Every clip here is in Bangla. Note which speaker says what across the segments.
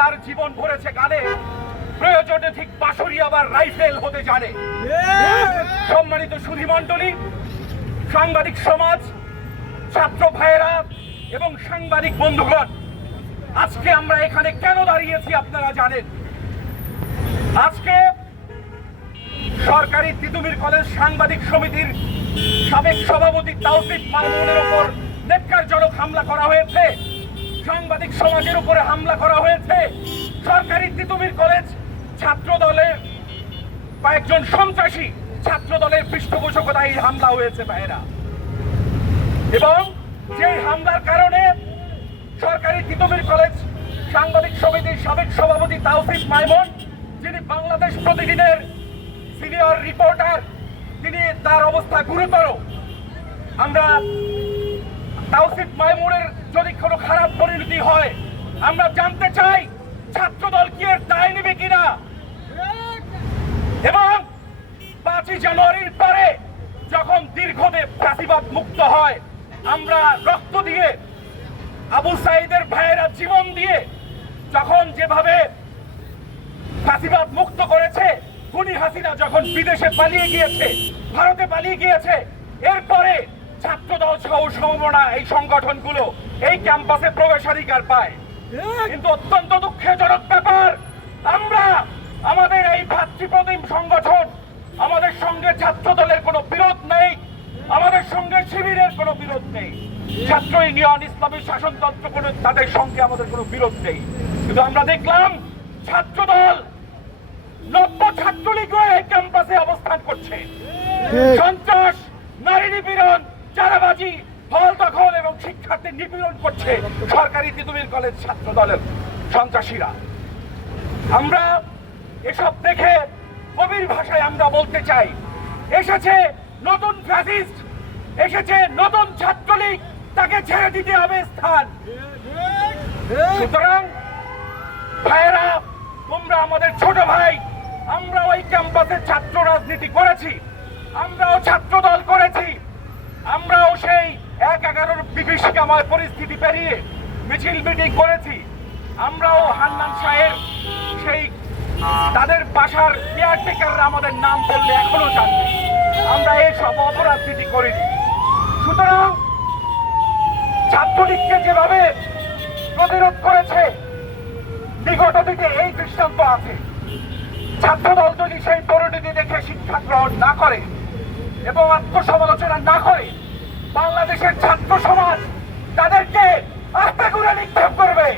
Speaker 1: তার জীবন ভরেছে গানে। প্রয়োজনে ঠিক বাঁশরি আবার রাইফেল হতে জানে। সম্মানিত সুধী মণ্ডলী, সাংবাদিক সমাজ, ছাত্র ভাইয়েরা এবং সাংবাদিক বন্ধুগণ, আজকে আমরা এখানে কেন দাঁড়িয়েছি আপনারা জানেন? আজকে সরকারি তিতুমির কলেজ সাংবাদিক সমিতির সাবেক সভাপতি তাওফিক মাহমুদের ওপর নেককারজনক হামলা করা হয়েছে। সাংবাদিক সমাজের উপরে হামলা করা হয়েছে। সরকারি তিতুমির কলেজ ছাত্র দলের কয়েকজন সন্ত্রাসী ছাত্র দলের পৃষ্ঠপোষকতায় এই হামলা হয়েছে ভাইয়েরা। এবং যে হামলার কারণে সরকারি তিতুমির কলেজ সাংবাদিক সমিতির সাবেক সভাপতি তাওফিক মাইমন, যিনি বাংলাদেশ প্রতিদিনের সিনিয়র রিপোর্টার, তিনি তার অবস্থা গুরুতর। আমরা তাওফিক মাইমুনের যদি কোনো খারাপ পরিণতি হয়, আমরা জানতে চাই ছাত্রদল কি এর দায় নেবে কিনা। এবং পাঁচই জানুয়ারির পরে যখন দীর্ঘদেব ফাঁসিবাদ মুক্ত হয়, আমরা রক্ত দিয়ে আবু সাইদের ভাইয়েরা জীবন দিয়ে যখন যেভাবে ফাঁসিবাদ মুক্ত করেছে, খুনি হাসিনা যখন বিদেশে পালিয়ে গিয়েছে, ভারতে পালিয়ে গিয়েছে, এরপরে ছাত্রদল সহ সমমনা এই সংগঠনগুলো এই ক্যাম্পাসে প্রবেশাধিকার পায়। কিন্তু অত্যন্ত দুঃখজনক ব্যাপার আমরা আমাদের এই ভাতৃপ্রতিম সংগঠন আমাদের সঙ্গে ছাত্র দলের কোনো বিরোধ নেই আমাদের সঙ্গে শিবিরের কোনো বিরোধ নেই। ছাত্র ইউনিয়ন ইসলামী শাসনতন্ত্র কোনো তাদের সঙ্গে আমাদের কোনো বিরোধ নেই। কিন্তু আমরা দেখলাম ছাত্র দল নব্য ছাত্রলীগ এই ক্যাম্পাসে অবস্থান করছে। সন্ত্রাস চারাবাজি ফল দখল এবং শিক্ষার্থী নিপীড়ন করছে, সরকারি তিতুমির কলেজ ছাত্র দলের সন্ত্রাসীরা। আমরা এসব দেখে কবির ভাষায় আমরা বলতে চাই, এসেছে নতুন ফ্যাসিস্ট এসেছে নতুন ছাত্রলীগ, তাকে ছেড়ে দিতে হবে স্থান। সুতরাং, ভাইয়েরা, তোমরা আমাদের ছোট ভাই আমরা ওই ক্যাম্পাসে ছাত্র রাজনীতি করেছি, আমরাও ছাত্র দল করেছি আমরাও সেই এক এগারোর বিভীষিকাময় পরিস্থিতি পেরিয়ে মিছিল মিটিং করেছি। আমরাও হান্নান সাহেব, সেই, তাদের বাসার কেয়ারটেকাররা আমাদের নাম বললে এখনও জানবে। আমরা এই সব অপরাজনীতি করিনি। সুতরাং ছাত্রলীগকে যেভাবে প্রতিরোধ করেছে, বিগত দিকে এই দৃষ্টান্ত আছে। ছাত্রদল যদি সেই পরিণতি দেখে শিক্ষা গ্রহণ না করে এবং আত্মসমালোচনা না করে বাংলাদেশের ছাত্র সমাজ তাদেরকে আস্থা করে নিক্ষেপ করবে।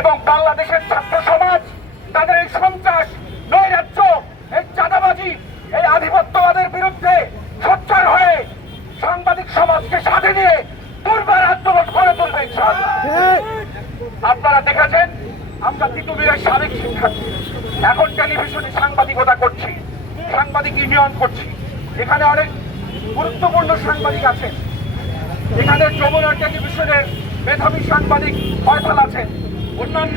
Speaker 1: এবং বাংলাদেশের ছাত্র সমাজ তাদের এই সন্ত্রাস নৈরাজ্য এই চাঁদাবাজি এই আধিপত্যবাদের বিরুদ্ধে সোচ্চার হয়ে সাংবাদিক সমাজকে সাথে নিয়ে দুর্বার আন্দোলন করে তুলবে আপনারা দেখেছেন আমরা তিতুমিরের সাবেক শিক্ষার্থী। এখন টেলিভিশনে সাংবাদিকতা করছি সাংবাদিক ইউনিয়ন করছি। এখানে অনেক গুরুত্বপূর্ণ সাংবাদিক আছেন। এখানে যমুনা টেলিভিশনের মেধাবী সাংবাদিক ফয়সাল আছেন। অন্যান্য